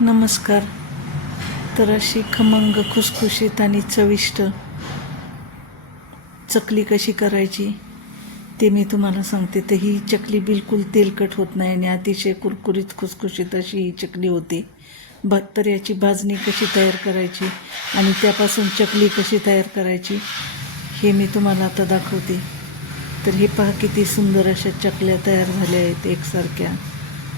नमस्कार. तर अशी खमंग खुसखुशीत आणि चविष्ट चकली कशी करायची ते मी तुम्हाला सांगते. तर ही चकली बिलकुल तेलकट होत नाही आणि अतिशय कुरकुरीत खुसखुशीत अशी ही चकली होते. बा तर याची भाजणी कशी तयार करायची आणि त्यापासून चकली कशी तयार करायची हे मी तुम्हाला आता दाखवते. तर हे पहा किती सुंदर अशा चकल्या तयार झाल्या आहेत एकसारख्या.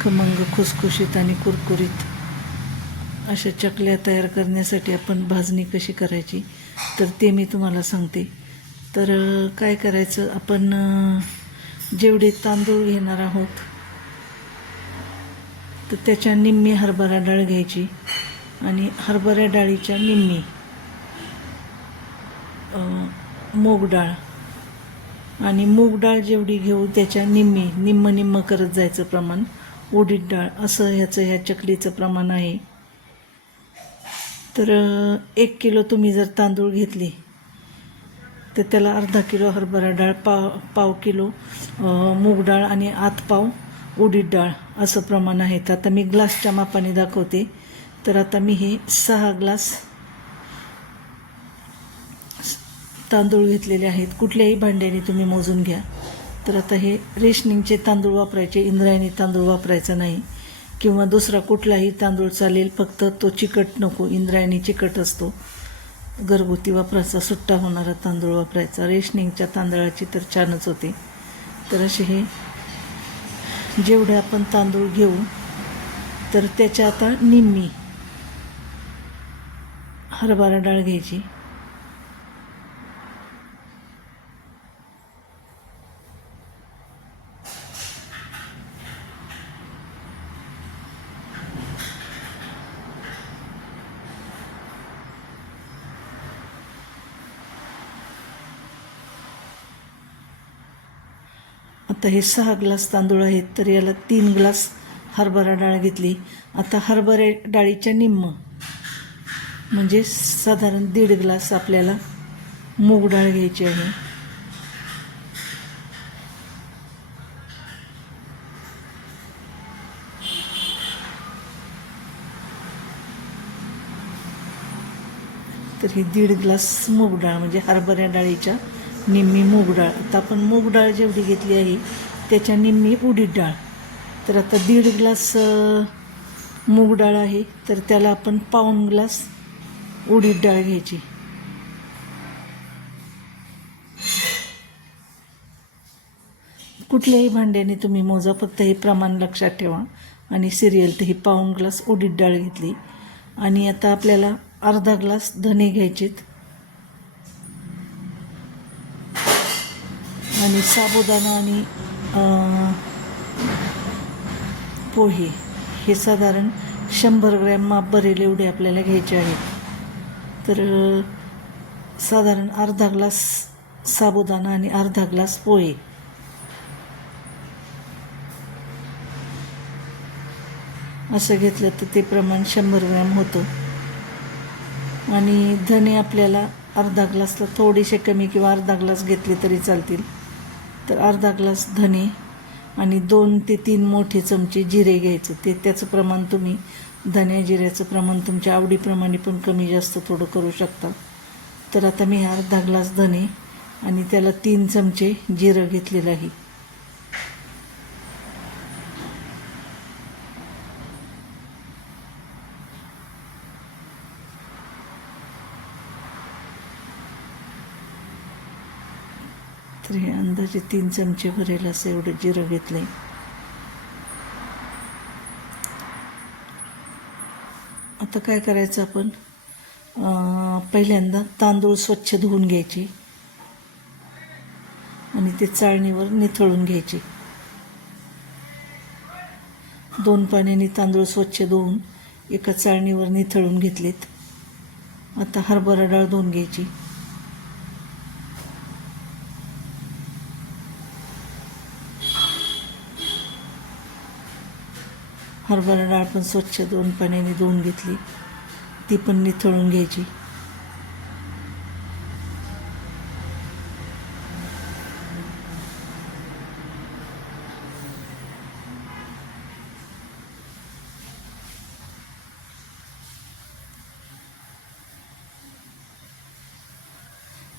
खमंग खुसखुशीत आणि कुरकुरीत. अशा चकल्या तयार करण्यासाठी आपण भाजणी कशी करायची तर ते मी तुम्हाला सांगते. तर काय करायचं आपण जेवढे तांदूळ घेणार आहोत तर त्याच्या निम्मी हरभरा डाळ घ्यायची आणि हरभरा डाळीच्या निम्मी मूग डाळ. आणि मूग डाळ जेवढी घेऊ त्याच्या निम्मी निम्म निम्म करत जायचं प्रमाण. उडीद डाळ असं ह्याचं ह्या चकलीचं प्रमाण आहे. तर एक किलो तुम्ही जर तांदूळ घेतले तर त्याला अर्धा किलो हरभरा डाळ पाव पाव किलो मूग डाळ आणि आत पाव उडीद डाळ असं प्रमाण आहे. तर आता मी ग्लासच्या मापाने दाखवते. तर आता मी हे सहा ग्लास तांदूळ घेतलेले आहेत. कुठल्याही भांड्याने तुम्ही मोजून घ्या. तर आता हे रेशनिंगचे तांदूळ वापरायचे. इंद्रायणी तांदूळ वापरायचं नाही. किंवा दुसरा कुठलाही तांदूळ चालेल फक्त तो चिकट नको इंद्रायणी चिकट असतो. घरगुती वापरायचा सुट्टा होणारा तांदूळ वापरायचा. रेशनिंगच्या तांदळाची तर छानच होते. तर असे हे जेवढे आपण तांदूळ घेऊ तर त्याच्या आता निम्मी हरभरा डाळ घ्यायची. आता हे सहा ग्लास तांदूळ आहेत तर याला तीन ग्लास हरभरा डाळ घेतली. आता हरभरे डाळीच्या निम्म म्हणजे साधारण दीड ग्लास आपल्याला मूग डाळ घ्यायची आहे. तर ही दीड ग्लास मूग डाळ म्हणजे हरभऱ्या डाळीच्या निम्मी मूग डाळ. आता आपण मूग डाळ जेवढी घेतली आहे त्याच्या निम्मी उडीद डाळ. तर आता दीड ग्लास मूग डाळ आहे. तर त्याला आपण पाऊण ग्लास उडीद डाळ घ्यायची. कुठल्याही भांड्याने तुम्ही मोजा फक्त हे प्रमाण लक्षात ठेवा. आणि सिरियल तर ही पाऊण ग्लास उडीद डाळ घेतली. आणि आता आपल्याला अर्धा ग्लास धने घ्यायचेत. आणि साबुदाणा आणि पोहे. हे साधारण शंभर ग्रॅम माप भरेल एवढे आपल्याला घ्यायचे आहेत. तर साधारण अर्धा ग्लास साबुदाणा आणि अर्धा ग्लास पोहे. असं घेतलं तर ते प्रमाण शंभर ग्रॅम होतं. आणि धने आपल्याला अर्धा ग्लासला थोडेसे कमी किंवा अर्धा ग्लास घेतले तरी चालतील. तर अर्धा ग्लास धने आणि दोन ते तीन मोठे चमचे जिरे घ्यायचे. ते त्याचं प्रमाण तुम्ही धने जिऱ्याचं प्रमाण तुमच्या आवडीप्रमाणे पण कमी जास्त थोडं करू शकता. तर आता मी अर्धा ग्लास धने आणि त्याला तीन चमचे जिरं घेतलेलं आहे तर हे तीन चमचे भरेल असं एवढं जिरं घेतलंय. आता काय करायचं आपण? पहिल्यांदा तांदूळ स्वच्छ धुवून घ्यायचे. आणि ते चाळणीवर निथळून घ्यायचे. दोन पाण्याने तांदूळ स्वच्छ धुवून एका चाळणीवर निथळून घेतलेत. आता हरभरा डाळ धुवून घ्यायची. हरभरा डाळ पण स्वच्छ दोन पाण्याने धुवून घेतली. ती पण निथळून घ्यायची.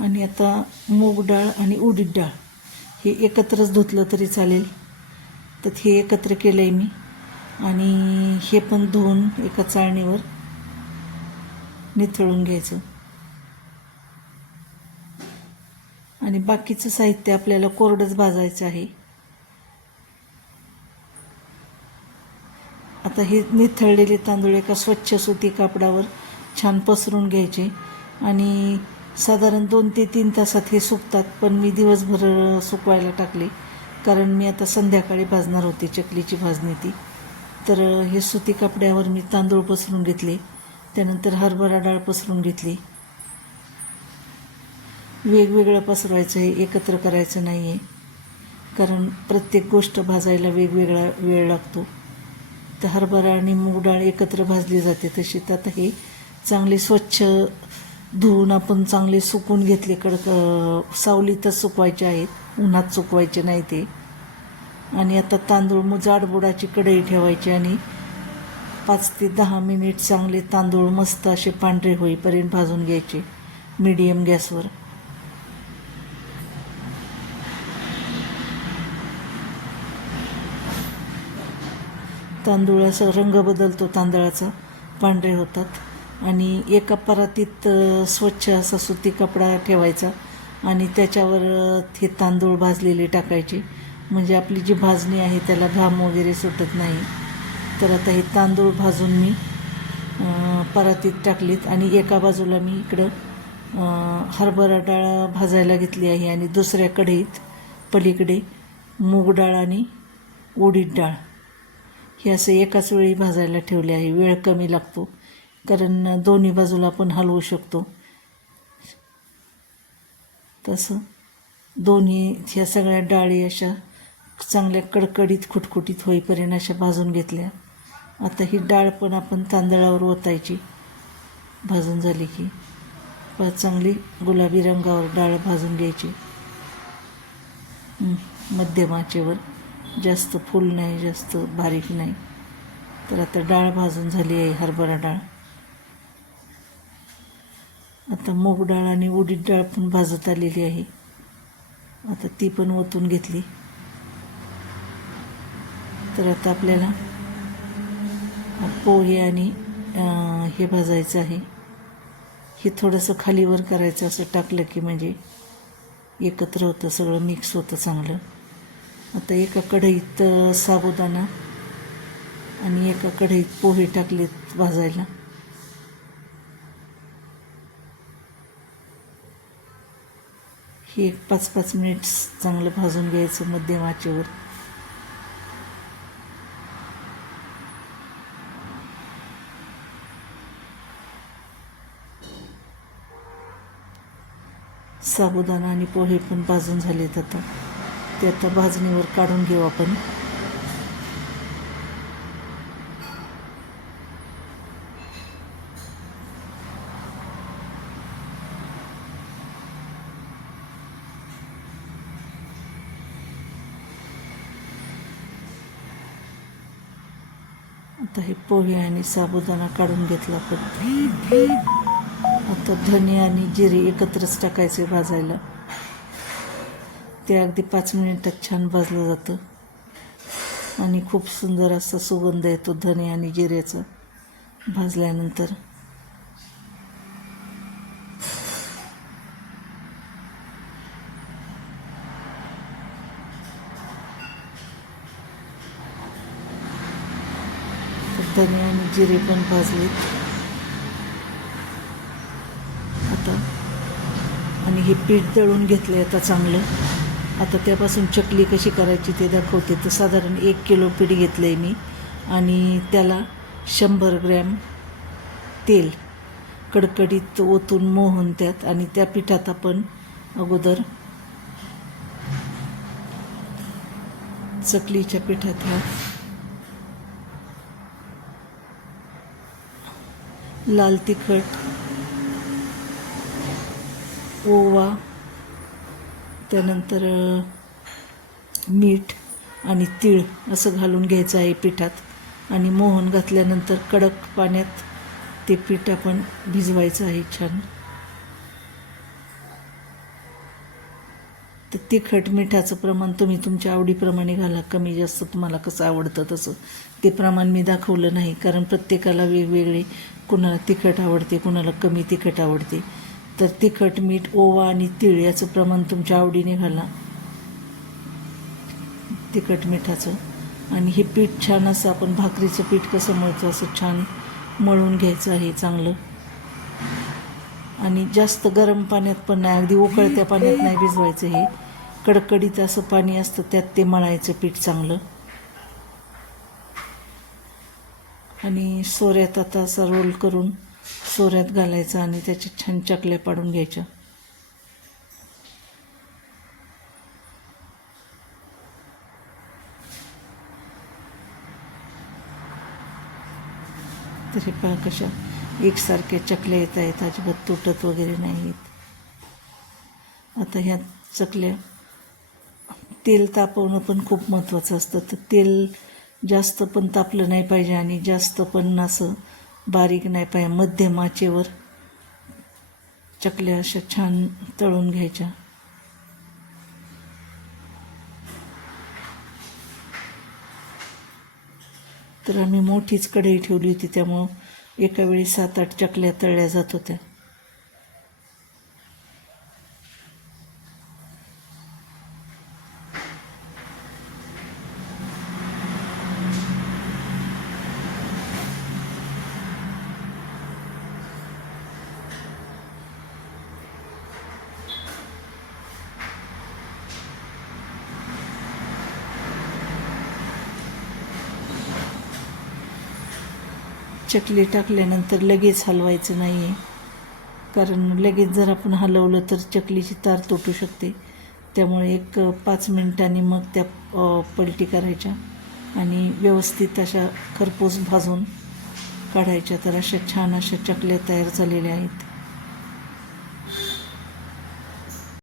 आणि आता मूग डाळ आणि उडीद डाळ हे एकत्रच धुतलं तरी चालेल. तर हे एकत्र केलं आहे मी. आणि हे पण धुवून एका चाळणीवर निथळून घ्यायचं. आणि बाकीचं साहित्य आपल्याला कोरडंच भाजायचं आहे. आता हे निथळलेले तांदूळ एका स्वच्छ सुती कापडावर छान पसरून घ्यायचे. आणि साधारण दोन ते तीन तासात हे सुकतात पण मी दिवसभर सुकवायला टाकले. कारण मी आता संध्याकाळी भाजणार होते चकलीची भाजणी ती. तर हे सुती कपड्यावर मी तांदूळ पसरून घेतले. त्यानंतर हरभरा डाळ पसरून घेतली. वेगवेगळं पसरवायचं आहे एकत्र करायचं नाही आहे कारण प्रत्येक गोष्ट भाजायला वेगवेगळा वेळ लागतो. तर हरभरा आणि मूग डाळ एकत्र भाजली जाते तशी. त्यात आता हे चांगले स्वच्छ धुवून आपण चांगले सुकून घेतले. कडक सावलीतच सुकवायचे आहेत. उन्हात सुकवायचे नाही ते. आणि आता तांदूळ मग जाडबुडाची कढई ठेवायची आणि पाच ते दहा मिनिट चांगले तांदूळ मस्त असे पांढरे होईपर्यंत भाजून घ्यायचे मीडियम गॅसवर तांदूळाचा रंग बदलतो तांदळाचा पांढरे होतात. आणि एका परातीत स्वच्छ असा सुती कपडा ठेवायचा आणि त्याच्यावर हे तांदूळ भाजलेले टाकायचे. म्हणजे आपली जी भाजणी आहे त्याला घाम वगैरे सुटत नाही. तर आता हे तांदूळ भाजून मी परातीत टाकलीत आणि एका बाजूला मी इकडं हरभरा डाळ भाजायला घेतली आहे आणि दुसऱ्या कढईत पलीकडे मूग डाळ आणि उडीद डाळ. हे असं एकाच वेळी भाजायला ठेवले आहे. वेळ कमी लागतो कारण दोन्ही बाजूला आपण हलवू शकतो. तसं दोन्ही ह्या सगळ्या डाळी अशा चांगल्या कडकडीत खुटखुटीत होईपर्यंत अशा भाजून घेतल्या. आता ही डाळ पण आपण तांदळावर ओतायची. भाजून झाली की. चांगली गुलाबी रंगावर डाळ भाजून घ्यायची. मध्यमाचेवर मध्यम आचेवर. जास्त फुल नाही जास्त बारीक नाही. तर आता डाळ भाजून झाली आहे हरभरा डाळ. आता मूग डाळ आणि उडीद डाळ पण भाजत आलेली आहे. आता ती पण ओतून घेतली. तर आता आपल्याला पोहे आणि हे भाजायचं आहे. हे थोडंसं खालीवर करायचं असं टाकलं की म्हणजे एकत्र होतं सगळं मिक्स होतं चांगलं. आता एका कढईत साबुदाणा आणि एका कढईत पोहे टाकलेत भाजायला. हे एक पाच पाच मिनिट्स चांगलं भाजून घ्यायचं मध्यम आचेवर. साबुदाणा आणि पोहे पण भाजून झालेत आता. ते आता भाजणीवर काढून घेऊ आपण. आता हे पोहे आणि साबुदाणा काढून घेतला पण तर धने आणि जिरे एकत्रच टाकायचे भाजायला. ते अगदी पाच मिनिटात छान भाजलं जातं. आणि खूप सुंदर असा सुगंध येतो धने आणि जिऱ्याचा भाजल्यानंतर. धने आणि जिरे पण भाजले. आता आणि हे पीठ दळून घेतलं आहे आता चांगलं. आता त्यापासून चकली कशी करायची ते दाखवते. तर साधारण एक किलो पीठ घेतलं आहे मी. आणि त्याला शंभर ग्रॅम तेल कडकडीत ओतून मोहन त्यात. आणि त्या पिठात आपण अगोदर चकलीच्या पिठात ह्या लाल तिखट ओवा त्यानंतर मीठ आणि तीळ असं घालून घ्यायचं आहे पिठात. आणि मोहन घातल्यानंतर कडक पाण्यात ते पीठ आपण भिजवायचं आहे छान. तर तिखट मिठाचं प्रमाण तुम्ही तुमच्या आवडीप्रमाणे घाला. कमी जास्त तुम्हाला कसं आवडतं तसं. ते प्रमाण मी दाखवलं नाही कारण प्रत्येकाला वेगवेगळे कुणाला तिखट आवडते कुणाला कमी तिखट आवडते. तर तिखट मीठ ओवा आणि तीळ याचं प्रमाण तुमच्या आवडीने घाला. तिखट मिठाचं. आणि हे पीठ छान असं आपण भाकरीचं पीठ कसं मळतो असं छान मळून घ्यायचं आहे चांगलं. आणि जास्त गरम पाण्यात पण नाही अगदी उकळत्या पाण्यात नाही भिजवायचं हे. कडकडीत असं पाणी असतं त्यात ते मळायचं पीठ चांगलं. आणि सोऱ्यात आता असा रोल करून सोऱ्यात घालायचा आणि त्याच्या छान चकल्या पाडून घ्यायच्या. तरी हे पहा कशा एकसारख्या चकल्या येत आहेत अजिबात तुटत वगैरे नाहीत. आता ह्या चकल्या तेल तापवणं पण खूप महत्त्वाचं असतं. तर तेल जास्त पण तापलं नाही पाहिजे आणि जास्त पण असं बारीक नाही पाहिजे मध्यम आचेवर चकल्या अशा छान तळून घ्यायच्या. तर आम्ही मोठीच कढई ठेवली होती त्यामुळं एका वेळी सात आठ चकल्या तळल्या जात होत्या. चकली टाकल्यानंतर लगेच हलवायचं नाही आहे कारण लगेच जर आपण हलवलं तर चकलीची तार तुटू शकते. त्यामुळे एक पाच मिनिटांनी मग त्या पलटी करायच्या आणि व्यवस्थित अशा खरपूस भाजून काढायच्या. तर अशा छान अशा चकल्या तयार झालेल्या आहेत.